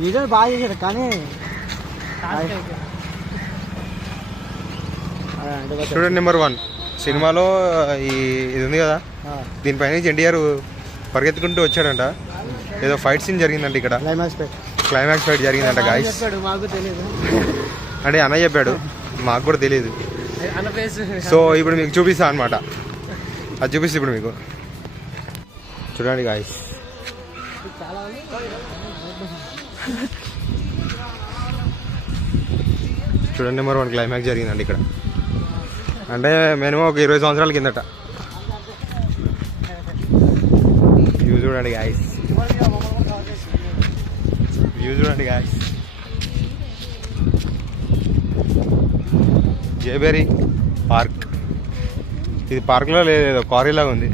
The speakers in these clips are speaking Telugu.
వీడియో బాగా చేశాడు కానీ స్టూడెంట్ నెంబర్ 1 సినిమాలో ఇది ఉంది కదా, దీనిపైన ఎన్టీఆర్ పరిగెత్తుకుంటూ వచ్చాడంట. ఏదో ఫైట్ సీన్ జరిగిందంట ఇక్కడ, క్లైమాక్స్ ఫైట్ జరిగిందంట గాయ్స్. మాకు తెలియదు అంటే అన్న చెప్పాడు, మాకు కూడా తెలియదు. సో ఇప్పుడు మీకు చూపిస్తా అనమాట, అది చూపిస్తా ఇప్పుడు మీకు. చూడండి గాయ్స్, స్టూడెంట్ నెంబర్ 1 క్లైమాక్స్ జరిగిందండి ఇక్కడ. అంటే మినిమం ఒక 20 సంవత్సరాల కిందట. వ్యూ చూడండి గాయ్స్, వ్యూ చూడండి గాయ్స్. జేబేరీ పార్క్, ఇది పార్క్లో లేదు, క్వారీలాగా ఉంది.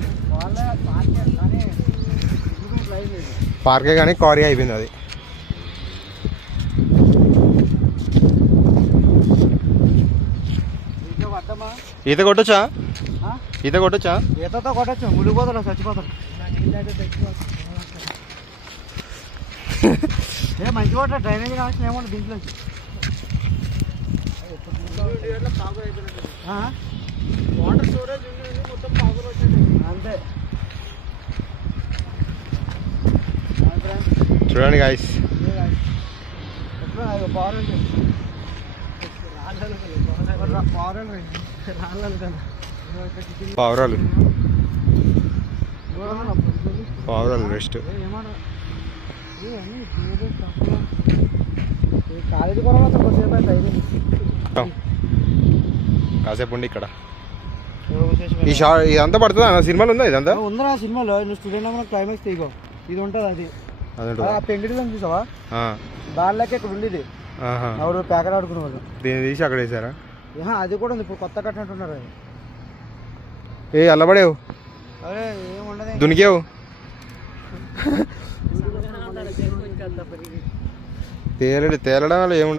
పార్కే కానీ క్వారీ అయిపోయింది అది. ఈత కొట్టొచ్చా? ఈత కొట్టొచ్చా? ఈతతో కొట్టచ్చు, మునిగిపోతాడు, చచ్చిపోతాడు. మంచి వాటర్ డ్రైనేజ్ కావాల్సిన ఏమన్నా దీంట్లో వాటర్ స్టోరేజ్ మొత్తం పాకులు వచ్చింది అంతే. చూడండి గాయ్స్, పావురాలు పావురాలు రెస్ట్. కాసేపు ఉండి ఇక్కడ ఈ ఇదంతా పడుతుందా? సినిమాలో ఉందా ఇదంతా? ఉందా సినిమాలో? నువ్వు స్టూడెంట్ క్లైమాక్స్ తీగో ఇది ఉంటుంది. అది పెంగిడిలో చూసావా? దానిలోకి ఇక్కడ ఉండేది ఎవరు ప్యాకెట్ ఆడుకునేవాళ్ళు, దీన్ని తీసి అక్కడ వేసారా? అది కూడా ఉంది, ఇప్పుడు కొత్త కట్టినట్టున్నారు. ఏ అల్లబడేవు, అదే ఏముండదు, దునికేవు. తేలడం వల్ల ఏముండదు.